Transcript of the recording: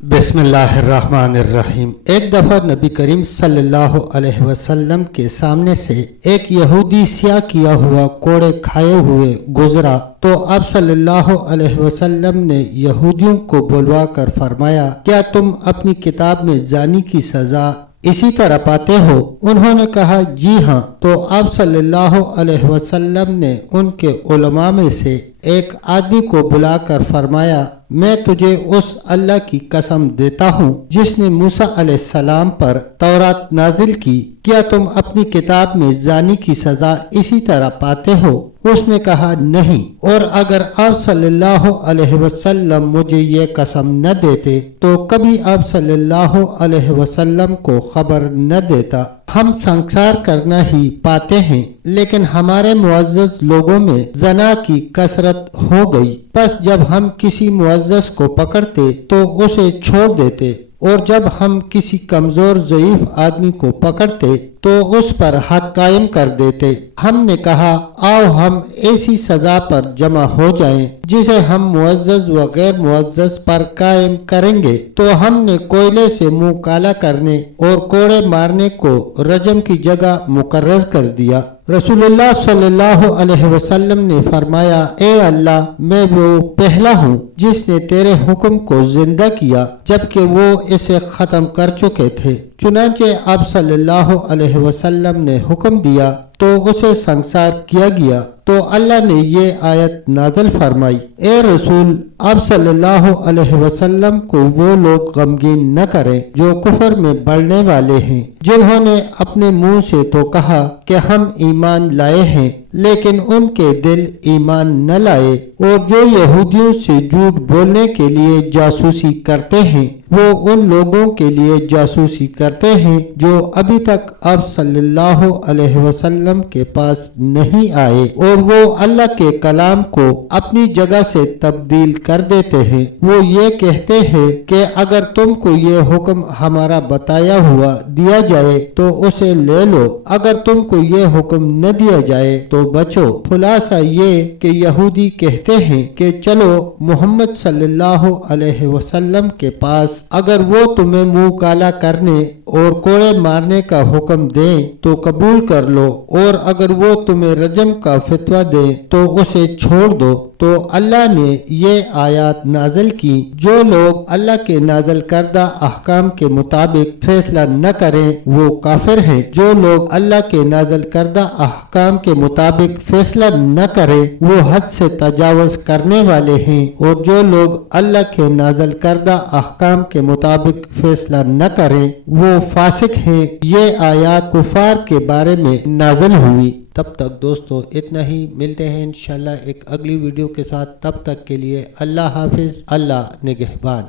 बिस्मिल्लाहिर्रहमानिर्रहीम। एक दफ़ा नबी करीम सल्लल्लाहु अलैहि वसल्लम के सामने से एक यहूदी स्याह किया हुआ कोड़े खाए हुए गुजरा तो आप सल्लल्लाहु अलैहि वसल्लम ने यहूदियों को बुलवा कर फरमाया, क्या तुम अपनी किताब में जानी की सज़ा इसी तरह पाते हो? उन्होंने कहा, जी हाँ। तो आप सल्लल्लाहु अलैहि वसल्लम ने उनके उलमा में से एक आदमी को बुलाकर फरमाया, मैं तुझे उस अल्लाह की कसम देता हूँ जिसने मूसा अलैहिस्सलाम पर तौरात नाजिल की, क्या तुम अपनी किताब में जानी की सजा इसी तरह पाते हो? उसने कहा, नहीं। और अगर आप सल्लल्लाहु अलैहि वसल्लम मुझे ये कसम न देते तो कभी आप सल्लल्लाहु अलैहि वसल्लम को खबर न देता। हम संसार करना ही पाते हैं, लेकिन हमारे मुअज़्ज़ज़ लोगों में ज़ना की कसरत हो गई। बस जब हम किसी मुअज़्ज़ज़ को पकड़ते तो उसे छोड़ देते, और जब हम किसी कमजोर ज़ईफ आदमी को पकड़ते तो उस पर हद कायम कर देते। हमने कहा, आओ हम ऐसी सजा पर जमा हो जाएं जिसे हम मुअज़्ज़ज़ व गैर मुअज़्ज़ज़ पर कायम करेंगे। तो हमने कोयले से मुंह काला करने और कोड़े मारने को रजम की जगह मुकर्रर कर दिया। रसूलुल्लाह सल्लल्लाहु अलैहि वसल्लम ने फरमाया, ए अल्लाह, मैं वो पहला हूँ जिसने तेरे हुक्म को जिंदा किया जबकि वो इसे खत्म कर चुके थे। चुनांचे आप सल्लल्लाहु अलैहि वसल्लम ने हुक्म दिया तो उसे संसार किया गया। तो अल्लाह ने ये आयत नाज़िल फरमाई, ए रसूल, आप सल्लल्लाहु अलैहि वसल्लम को वो लोग गमगीन न करें जो कुफर में बढ़ने वाले हैं, जिन्होंने अपने मुंह से तो कहा कि हम ईमान लाए हैं लेकिन उनके दिल ईमान न लाए, और जो यहूदियों से झूठ बोलने के लिए जासूसी करते हैं वो उन लोगों के लिए जासूसी करते हैं जो अभी तक आप सल्लल्लाहु अलैहि वसल्लम के पास नहीं आए, और वो अल्लाह के कलाम को अपनी जगह से तब्दील कर देते हैं। वो ये कहते हैं कि अगर तुमको ये हुक्म हमारा बताया हुआ दिया जाए तो उसे ले लो, अगर तुमको ये हुक्म न दिया जाए तो बचो। खुलासा ये कि यहूदी कहते हैं कि चलो मोहम्मद सल्लल्लाहु अलैहि वसल्लम के पास, अगर वो तुम्हें मुंह काला करने और कोड़े मारने का हुक्म दें तो कबूल कर लो, और अगर वो तुम्हें रजम का फतवा दें तो उसे छोड़ दो। तो अल्लाह ने ये आयत नाज़िल की, जो लोग अल्लाह के नाज़िल करदा अहकाम के मुताबिक फैसला न करें वो काफिर हैं। जो लोग अल्लाह के नाज़िल करदा अहकाम के मुताबिक फैसला न करें वो हद से तजावुज़ करने वाले हैं, और जो लोग अल्लाह के नाज़िल करदा अहकाम के मुताबिक फैसला न करें वो फासिक हैं। ये आयत कुफार के बारे में नाज़िल हुई। तब तक दोस्तों इतना ही, मिलते हैं इंशाल्लाह एक अगली वीडियो के साथ। तब तक के लिए अल्लाह हाफिज, अल्लाह निगहबान।